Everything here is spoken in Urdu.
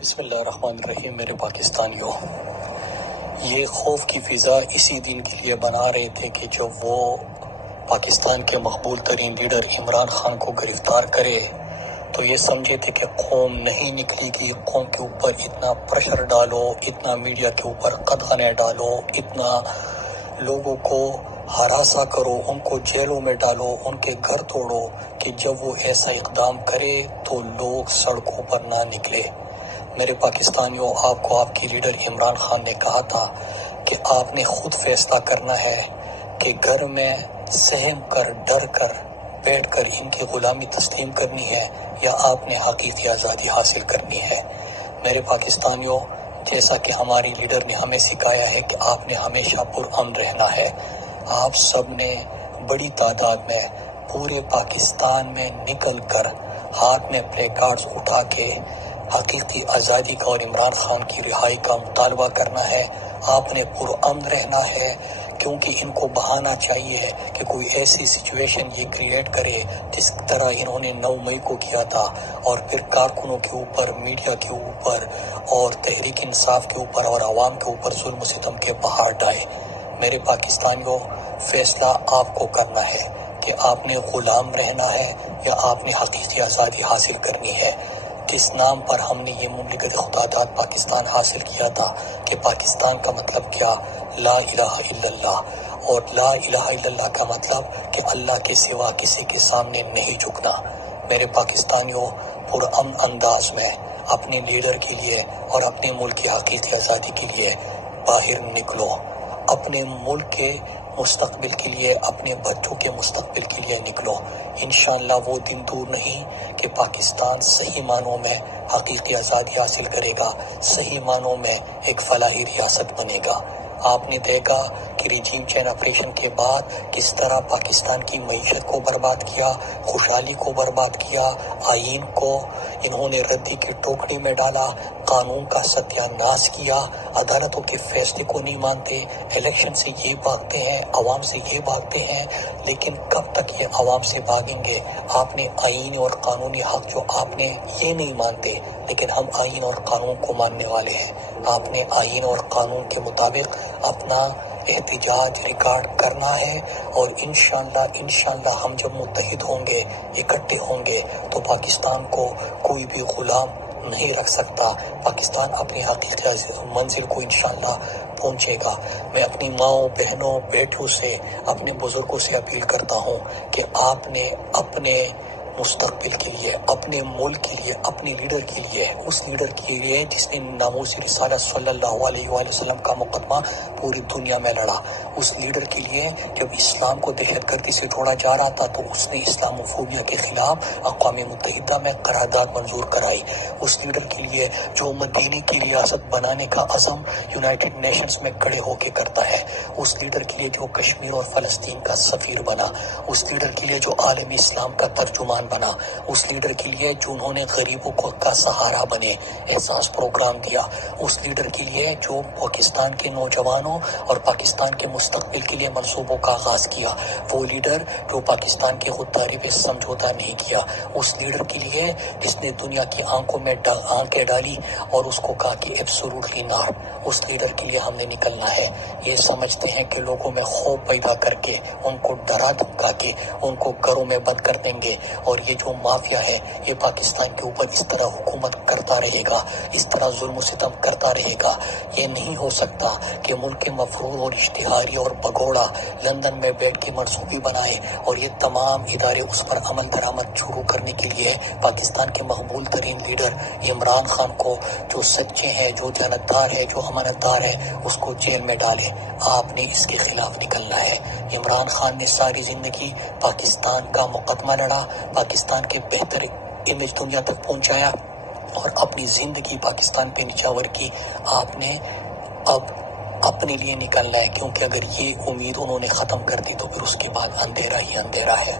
بسم اللہ الرحمن الرحیم۔ میرے پاکستانیوں، یہ خوف کی فضا اسی دن کے لیے بنا رہے تھے کہ جب وہ پاکستان کے مقبول ترین لیڈر عمران خان کو گرفتار کرے تو یہ سمجھے تھے کہ قوم نہیں نکلے گی، قوم کے اوپر اتنا پریشر ڈالو، اتنا میڈیا کے اوپر قدغنیں ڈالو، اتنا لوگوں کو ہراساں کرو، ان کو جیلوں میں ڈالو، ان کے گھر توڑو کہ جب وہ ایسا اقدام کرے تو لوگ سڑکوں پر نہ نکلے۔ میرے پاکستانیوں، آپ کو آپ کے لیڈر عمران خان نے کہا تھا کہ آپ نے خود فیصلہ کرنا ہے کہ گھر میں سہم کر، ڈر کر، بیٹھ کر ان کی غلامی تسلیم کرنی ہے یا آپ نے حقیقی آزادی حاصل کرنی ہے۔ میرے پاکستانیوں، جیسا کہ ہماری لیڈر نے ہمیں سکھایا ہے کہ آپ نے ہمیشہ پرامن رہنا ہے، آپ سب نے بڑی تعداد میں پورے پاکستان میں نکل کر ہاتھ میں پلے کارڈز اٹھا کے حقیقی آزادی کا اور عمران خان کی رہائی کا مطالبہ کرنا ہے۔ آپ نے پرامن رہنا ہے، کیونکہ ان کو بہانا چاہیے کہ کوئی ایسی سچویشن یہ کریٹ کرے جس طرح انہوں نے 9 مئی کو کیا تھا اور پھر کارکنوں کے اوپر، میڈیا کے اوپر اور تحریک انصاف کے اوپر اور عوام کے اوپر ظلم و ستم کے پہاڑ ڈھائے۔ میرے پاکستانیوں، فیصلہ آپ کو کرنا ہے کہ آپ نے غلام رہنا ہے یا آپ نے حقیقی آزادی حاصل کرنی ہے۔ جس نام پر ہم نے یہ مملکت خدا داد پاکستان حاصل کیا تھا کہ پاکستان کا مطلب کیا؟ لا الہ الا اللہ، اور لا الہ الا اللہ کا مطلب کہ اللہ کے سوا کسی کے سامنے نہیں جھکنا۔ میرے پاکستانیوں، پرامن انداز میں اپنے لیڈر کے لیے اور اپنے ملک کی حقیقی آزادی کے لیے باہر نکلو، اپنے ملک کے مستقبل کے لیے، اپنے بچوں کے مستقبل کے لیے نکلو۔ انشاءاللہ وہ دن دور نہیں کہ پاکستان صحیح معنوں میں حقیقی آزادی حاصل کرے گا، صحیح معنوں میں ایک فلاحی ریاست بنے گا۔ آپ نے دیکھا کہ رجیم چین آپریشن کے بعد کس طرح پاکستان کی معیشت کو برباد کیا، خوشحالی کو برباد کیا، آئین کو انہوں نے ردی کی ٹوکری میں ڈالا، قانون کا ستیہ ناش کیا، عدالتوں کے فیصلے کو نہیں مانتے، الیکشن سے یہ بھاگتے ہیں، عوام سے یہ بھاگتے ہیں۔ لیکن کب تک یہ عوام سے بھاگیں گے؟ آپ نے آئینی اور قانونی حق جو آپ نے یہ نہیں مانتے، لیکن ہم آئین اور قانون کو ماننے والے ہیں۔ آپ نے آئین اور قانون کے مطابق اپنا احتجاج ریکارڈ کرنا ہے، اور انشاءاللہ ہم جب متحد ہوں گے، اکٹھے ہوں گے، تو پاکستان کو کوئی بھی غلام نہیں رکھ سکتا۔ پاکستان اپنی حقیقی منزل کو انشاءاللہ پہنچے گا۔ میں اپنی ماؤں، بہنوں، بیٹوں سے، اپنے بزرگوں سے اپیل کرتا ہوں کہ آپ نے اپنے مستقبل کے لیے، اپنے ملک کے لیے، اپنے لیڈر کے لیے، اس لیڈر کے لیے جس نے ناموس رسالت صلی اللہ علیہ وآلہ وسلم کا مقدمہ پوری دنیا میں لڑا، اس لیڈر کے لیے جب اسلام کو دہشت گردی سے جوڑا جا رہا تھا تو اس نے اسلاموفوبیا کے خلاف اقوام متحدہ میں قرارداد منظور کرائی، اس لیڈر کے لیے جو مدینے کی ریاست بنانے کا عزم یونائٹڈ نیشنز میں کھڑے ہو کے کرتا ہے، اس لیڈر کے لیے جو کشمیر اور فلسطین کا سفیر بنا، اس لیڈر کے لیے جو عالم اسلام کا ترجمان بنا، اس لیڈر کے لیے جو انہوں نے غریبوں کو کا سہارا بنے، احساس پروگرام دیا، اس لیڈر کے لیے جو پاکستان کے نوجوانوں اور پاکستان کے مستقبل کے لیے منصوبوں کا آغاز کیا، وہ لیڈر جو پاکستان کی غداری پہ سمجھوتا نہیں کیا، اس لیڈر کے لیے جس نے دنیا کی آنکھوں میں آنکھیں ڈالی اور اس کو کہا کہ ایبسولوٹلی ناٹ، اس لیڈر کے لیے ہم نے نکلنا ہے۔ یہ سمجھتے ہیں کہ لوگوں میں خوف پیدا کر کے، ان کو ڈرا دھمکا کے، ان کو گھروں میں بند کر دیں گے، اور یہ جو مافیا ہے یہ پاکستان کے اوپر اس طرح حکومت کرتا رہے گا، اس طرح ظلم و ستم کرتا رہے گا۔ یہ نہیں ہو سکتا کہ ملک کے مفرور اور اشتہاری اور بگوڑا لندن میں بیٹھ کے منصوبی بنائے اور یہ تمام ادارے اس پر عمل درآمد شروع کرنے کے لیے پاکستان کے مقبول ترین لیڈر عمران خان کو، جو سچے ہیں، جو جانتدار ہے، جو امانتدار ہے، اس کو جیل میں ڈالے۔ آپ نے اس کے خلاف نکلنا ہے۔ عمران خان نے ساری زندگی پاکستان کا مقدمہ لڑا، پاکستان کے بہتر امیج دنیا تک پہنچایا اور اپنی زندگی پاکستان پہ نچھاور کی۔ آپ نے اب اپنے لیے نکلنا ہے، کیونکہ اگر یہ امید انہوں نے ختم کر دی تو پھر اس کے بعد اندھیرا ہی اندھیرا ہے۔